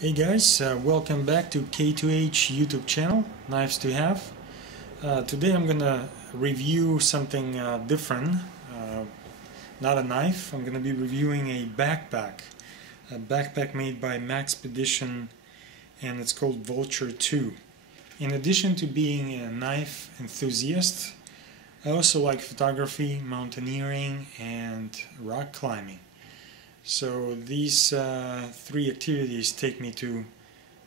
Hey guys, welcome back to K2H YouTube channel, Knives to Have. Today I'm gonna review something different, not a knife. I'm gonna be reviewing a backpack made by Maxpedition, and it's called Vulture-II. In addition to being a knife enthusiast, I also like photography, mountaineering, and rock climbing. So these three activities take me to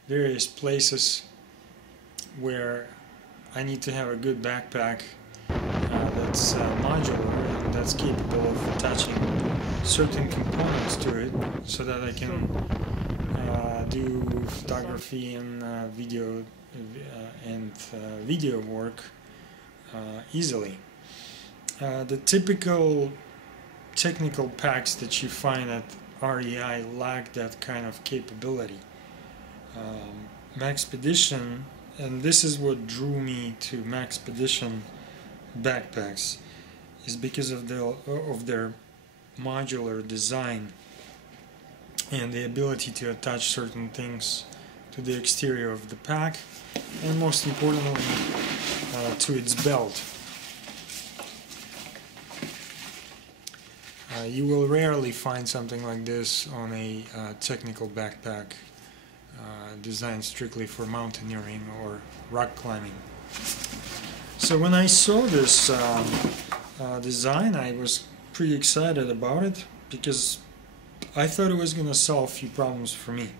various places where I need to have a good backpack that's modular and that's capable of attaching certain components to it so that I can do photography and video work easily. The typical technical packs that you find at REI lack that kind of capability. Maxpedition, and this is what drew me to Maxpedition backpacks, is because of their modular design and the ability to attach certain things to the exterior of the pack, and most importantly to its belt. You will rarely find something like this on a technical backpack designed strictly for mountaineering or rock climbing. So when I saw this design, I was pretty excited about it because I thought it was going to solve a few problems for me.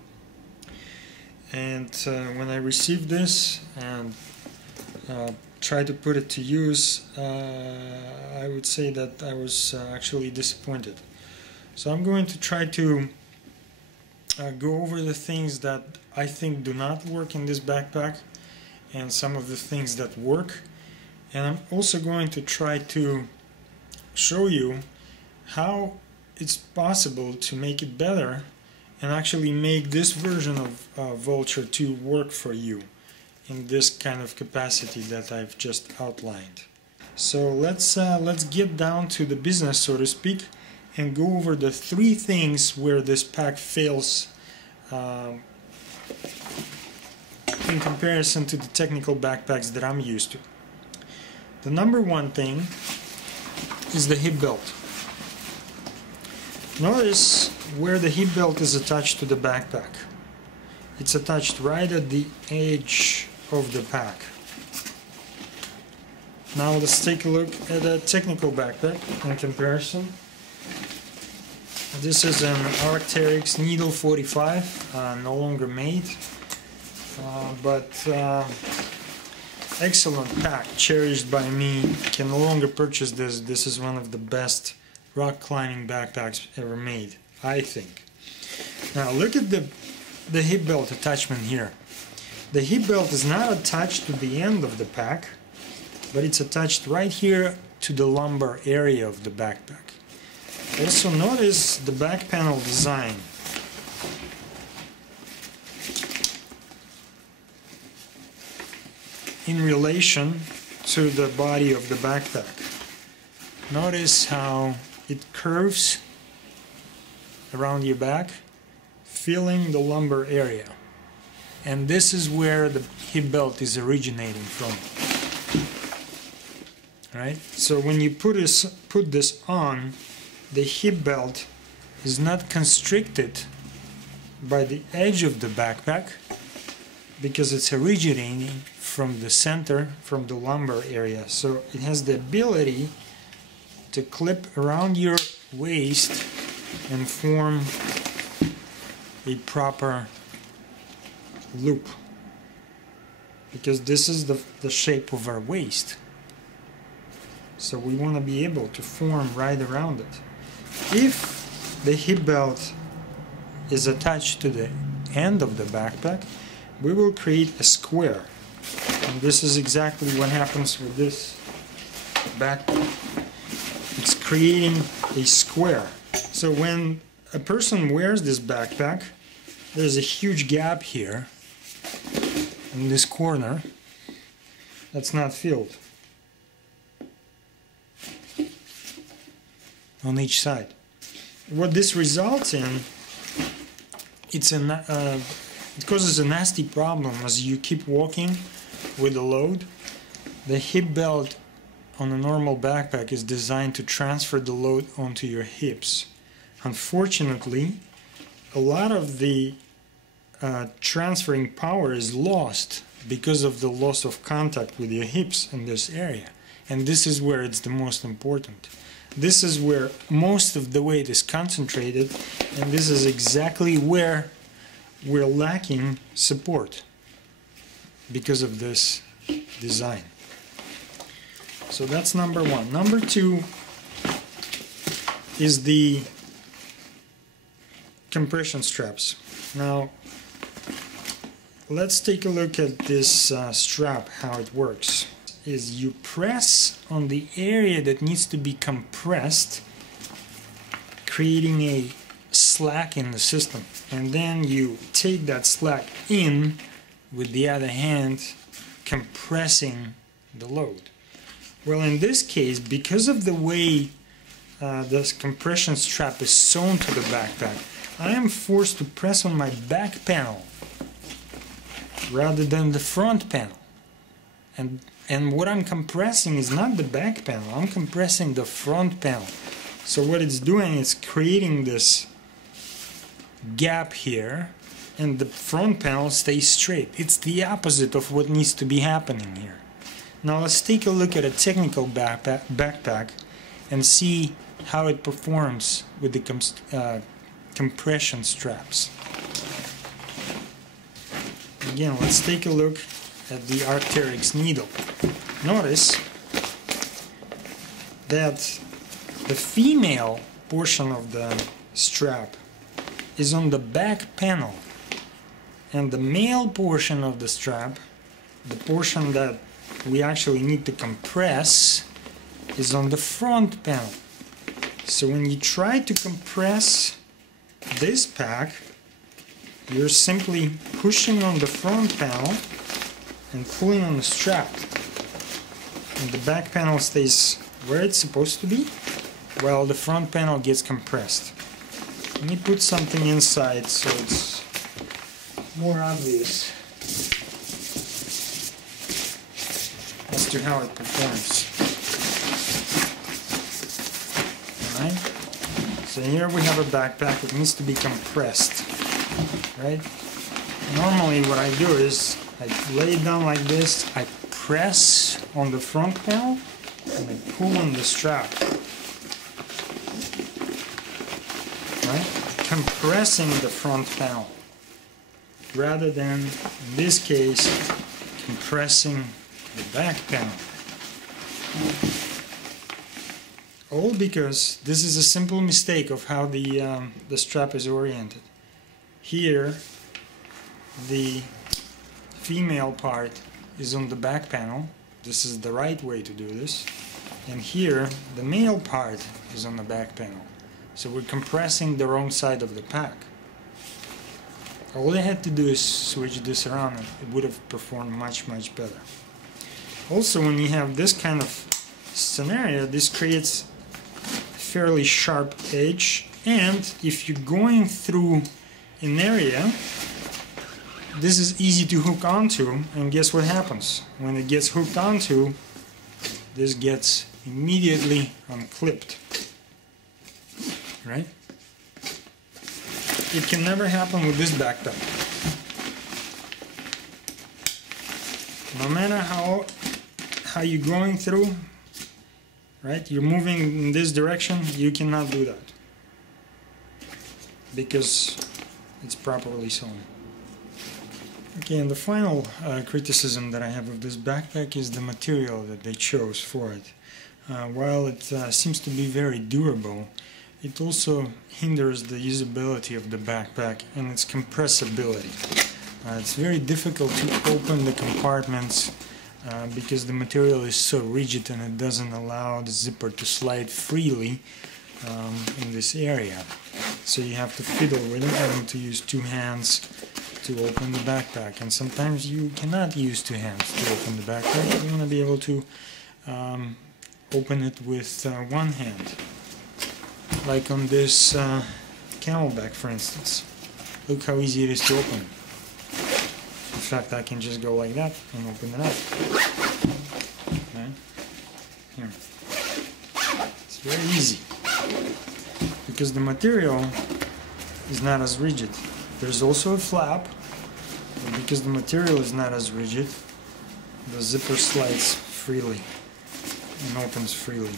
And when I received this and tried to put it to use, I would say that I was actually disappointed. So I'm going to try to go over the things that I think do not work in this backpack and some of the things that work, and I'm also going to try to show you how it's possible to make it better and actually make this version of Vulture-II work for you in this kind of capacity that I've just outlined. So let's get down to the business, so to speak, and go over the three things where this pack fails in comparison to the technical backpacks that I'm used to. The number one thing is the hip belt. Notice where the hip belt is attached to the backpack. It's attached right at the edge of the pack. Now let's take a look at a technical backpack in comparison. This is an Arc'teryx Needle 45, no longer made, but excellent pack, cherished by me. Can no longer purchase this. This is one of the best rock climbing backpacks ever made, I think. Now look at the hip belt attachment here. The hip belt is not attached to the end of the pack, but it's attached right here to the lumbar area of the backpack. Also notice the back panel design. In relation to the body of the backpack. Notice how it curves around your back, filling the lumbar area. And this is where the hip belt is originating from. Right? So when you put this on, the hip belt is not constricted by the edge of the backpack because it's originating from the center, from the lumbar area. So it has the ability to clip around your waist and form a proper loop, because this is the shape of our waist. So we want to be able to form right around it. If the hip belt is attached to the end of the backpack, we will create a square. And this is exactly what happens with this backpack. It's creating a square. So when a person wears this backpack, there's a huge gap here in this corner that's not filled on each side. What this results in, it's a It causes a nasty problem as you keep walking with the load. The hip belt on a normal backpack is designed to transfer the load onto your hips. Unfortunately, a lot of the transferring power is lost because of the loss of contact with your hips in this area. And this is where it's the most important. This is where most of the weight is concentrated, and this is exactly where we're lacking support because of this design. So that's number one. Number two is the compression straps. Now, let's take a look at this strap, how it works. Is you press on the area that needs to be compressed, creating a slack in the system, and then you take that slack in with the other hand, compressing the load. Well, in this case, because of the way this compression strap is sewn to the backpack, I am forced to press on my back panel rather than the front panel. And what I'm compressing is not the back panel, I'm compressing the front panel. So what it's doing is creating this gap here, and the front panel stays straight. It's the opposite of what needs to be happening here. Now let's take a look at a technical backpack and see how it performs with the compression straps. Again, let's take a look at the Arc'teryx needle. Notice that the female portion of the strap is on the back panel, and the male portion of the strap, the portion that we actually need to compress, is on the front panel. So when you try to compress this pack, you're simply pushing on the front panel and pulling on the strap, and the back panel stays where it's supposed to be while the front panel gets compressed. Let me put something inside so it's more obvious as to how it performs. Alright, so here we have a backpack that needs to be compressed, right? Normally what I do is I lay it down like this, I press on the front panel, and I pull on the strap, right? Compressing the front panel, rather than, in this case, compressing the back panel. All because this is a simple mistake of how the strap is oriented. Here, the female part is on the back panel. This is the right way to do this. And here, the male part is on the back panel. So we're compressing the wrong side of the pack. All I had to do is switch this around, and it would have performed much better. Also, when you have this kind of scenario, this creates a fairly sharp edge, and if you're going through an area, this is easy to hook onto, and guess what happens? When it gets hooked onto, this gets immediately unclipped, right? It can never happen with this backpack. No matter how you're going through, right? You're moving in this direction, you cannot do that because it's properly sewn. Okay, and the final criticism that I have of this backpack is the material that they chose for it. While it seems to be very durable, it also hinders the usability of the backpack and its compressibility. It's very difficult to open the compartments because the material is so rigid and it doesn't allow the zipper to slide freely in this area. So you have to fiddle with it, having to use two hands to open the backpack, and sometimes you cannot use two hands to open the backpack. You want to be able to open it with one hand, like on this camelback, for instance. Look how easy it is to open. fact, I can just go like that and open it up. Okay. Here. It's very easy because the material is not as rigid. There's also a flap, but because the material is not as rigid, the zipper slides freely and opens freely.